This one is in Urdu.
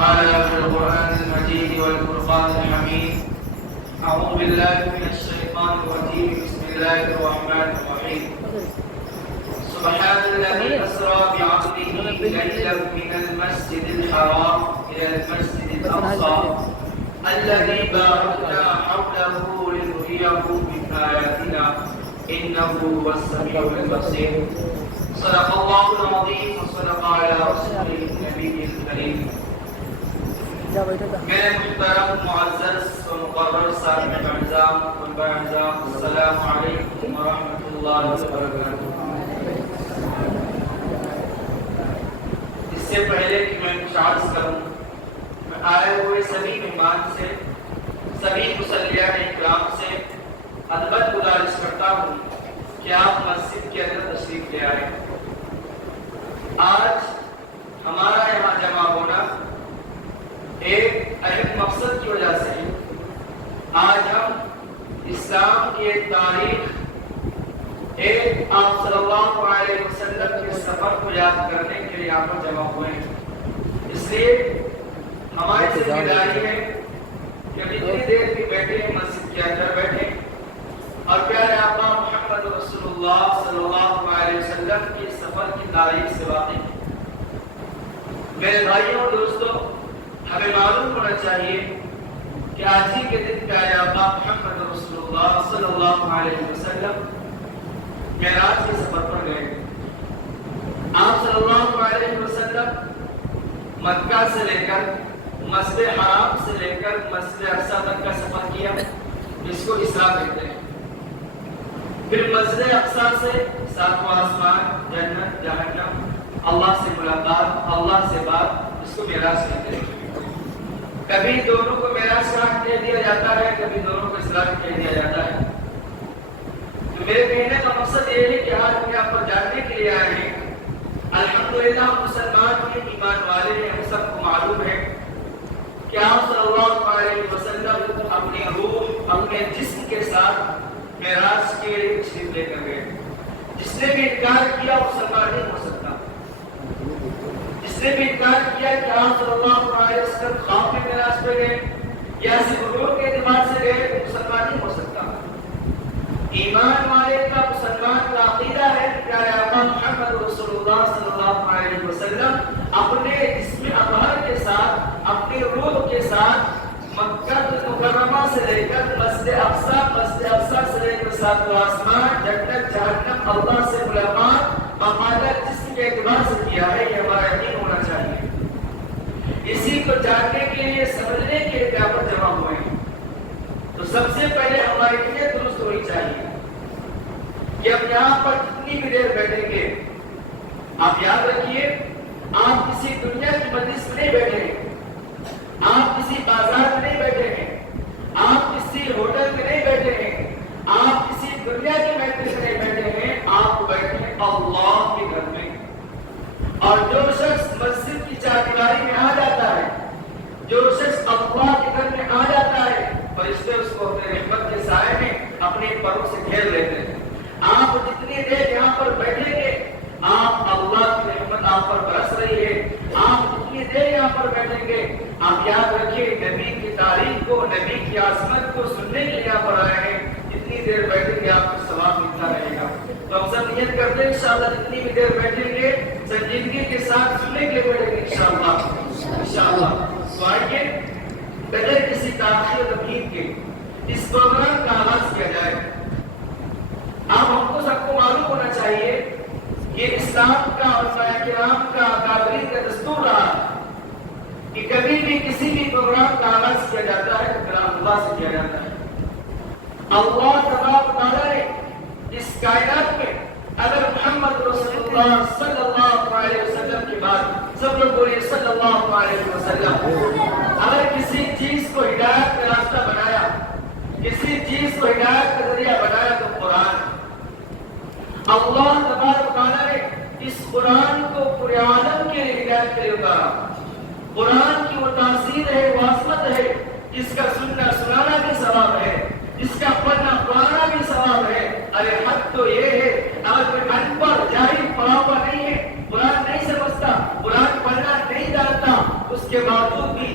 تعالى في القرآن المجيد والفرقان الحميد. أعوذ بالله من الشيطان الرجيم. بسم الله الرحمن الرحيم. سبحان الذي أسرى بعبده ليلا من المسجد الحرام إلى المسجد الأقصى الذي باركنا حوله لنريه من آياتنا إنه هو السميع البصير. صدق الله العظيم وصدق على رسوله النبي الكريم. میرے محترم معزز و مقرر صاحب اعظام و اعزام، السلام علیکم ورحمۃ اللہ وبرکاتہ۔ اس سے پہلے کہ میں کچھ عرض کروں، میں آئے ہوئے سبھی مہمان سے، سبھی مصلیان اکرام سے ادب گزارش کرتا ہوں کہ آپ مسجد کے اندر تشریف لے آئے۔ آج ہمارا یہاں جمع ہونا ایک اہم مقصد کی وجہ سے ہے۔ آج ہم اسلام کی ایک تاریخ، ایک آپ صلی اللہ علیہ وسلم کے سفر کو یاد کرنے کے لیے یہاں پر جمع ہوئے ہیں۔ اس لیے ہماری ذمہ داری ہے کہ جتنی دیر بھی بیٹھے ہیں مسجد کے اندر بیٹھے اور پیارے آقا محمد رسول اللہ صلی اللہ علیہ وسلم کی سفر کی تاریخ سے واقف۔ میرے بھائیوں اور دوستوں، ہمیں معلوم ہونا چاہیے کہ آج ہی کے دن پیارے آقا محمد رسول اللہ صلی اللہ علیہ وسلم معراج کے سفر پر گئے۔ آپ صلی اللہ علیہ وسلم مکہ سے لے کر مسجد حرام سے لے کر مسجد اقصی تک کا سفر کیا، جس کو اسراء کہتے ہیں۔ پھر مسجد اقصی سے ساتواں آسمان، جنت، جہنم، اللہ سے ملاقات، اللہ سے بات، جس کو معراج کہتے ہیں۔ کبھی دونوں کو معراج کا کہہ دیا جاتا ہے، کبھی دونوں کو اسراء کہہ دیا جاتا ہے۔ تو میرے کہنے کا مقصد یہ ہے کہ آج ہم یہاں پر جاننے کے لیے آئے ہیں۔ الحمدللہ مسلمان کے ایمان والے ہیں، ہم سب کو معلوم ہے کہ آپ صلی اللہ علیہ وسلم اپنی روح، اپنے جسم کے ساتھ معراج کے لیے تشریف لے کر گئے۔ جس نے بھی انکار کیا وہ مسلمان نہیں ہو سکتا۔ جس نے بھی انکار کیا کہ آپ صلی اللہ علیہ وسلم خواب میں معراج پہ گئے یا صرف روح کے اعتبار سے گئے تو مسلمان نہیں ہو سکتا۔ ایمان والے کا، مسلمان کا عقیدہ ہے کہ پیارے آقا محمد رسول اللہ صلی اللہ علیہ وسلم اپنے جسم اطہر کے ساتھ، اپنی روح کے ساتھ مکہ مکرمہ سے لے کر مسجد اقصی سے لے کر ساتواں آسمان، جنت، جہنم، اللہ سے ملاقات باقاعدہ جسم کے اعتبار سے کیا ہے، یہ ہمارا یقین ہونا چاہیے۔ اسی کو جاننے کے لیے، سمجھنے کے لیے یہاں پر جمع ہوئے ہیں۔ تو سب سے پہلے ہماری نیت درست ہونی چاہیے کہ ہم یہاں پر جتنی بھی دیر بیٹھیں گے، آپ یاد رکھیے، آپ کسی دنیا کی مجلس میں نہیں بیٹھے ہیں، آپ کسی بازار میں نہیں بیٹھے ہیں، آپ کسی ہوٹل میں نہیں بیٹھے ہیں، آپ کسی دنیا کی محفل میں نہیں بیٹھے ہیں، آپ بیٹھے ہیں اللہ کے گھر میں۔ اور جو شخص مسجد کی چاردیواری میں آ جاتا ہے، جو شخص اللہ کے گھر میں آ جاتا ہے، فرشتے اس کو اپنے رحمت کے سائے میں اپنے پروں سے گھیر لیتے ہیں۔ آپ جتنی دیر یہاں پر بیٹھیں گے، آپ اللہ کی رحمت آپ پر برس رہی ہے۔ آپ جتنی دیر یہاں پر بیٹھیں گے، آپ یاد رکھیے نبی کی تاریخ کو، نبی کی عظمت کو سننے کے لیے یہاں پر آئے ہیں۔ جتنی دیر بیٹھیں گے آپ کو ثواب ملتا رہے گا۔ تو ہم سب نیت کرتے ہیں انشاءاللہ جتنی بھی دیر بیٹھیں گے سنجیدگی کے ساتھ سننے کے لیے بیٹھیں گے انشاءاللہ۔ تو آئیے بغیر کسی تاخیر و تمہید کے اس پروگرام کا آغاز کیا جائے۔ اب ہم کو سب کو معلوم ہونا چاہیے کہ اسلام کا اور علماء کرام کا، اکابرین کا دستور رہا کہ کبھی بھی کسی بھی پروگرام کا آغاز کیا جاتا ہے تو کلام اللہ سے کیا جاتا ہے۔ اللہ تبارک و تعالیٰ نے اس کائنات میں اگر محمد رسول اللہ صلی اللہ علیہ وسلم کے بعد، سب لوگ بولیے صلی اللہ علیہ وسلم، اگر کسی چیز کو ہدایت کا راستہ بنایا، کسی چیز کو ہدایت کا ذریعہ بنایا تو قرآن۔ اللہ تبارک و تعالیٰ نے اس قرآن کو پورے عالم کے لیے ہدایت کے لیے اتارا۔ قرآن کی وہ تاثیر ہے، وہ عظمت ہے، جس کا سننا سنانا بھی ثواب ہے، جس کا پڑھنا پڑھانا بھی ثواب ہے۔ ارے حق تو یہ ہے، اگر کوئی ان پڑھ جاہل پڑھا ہوا نہیں ہے، قرآن نہیں سمجھتا، قرآن پڑھنا نہیں جانتا، اس کے بعد مخلوق بھی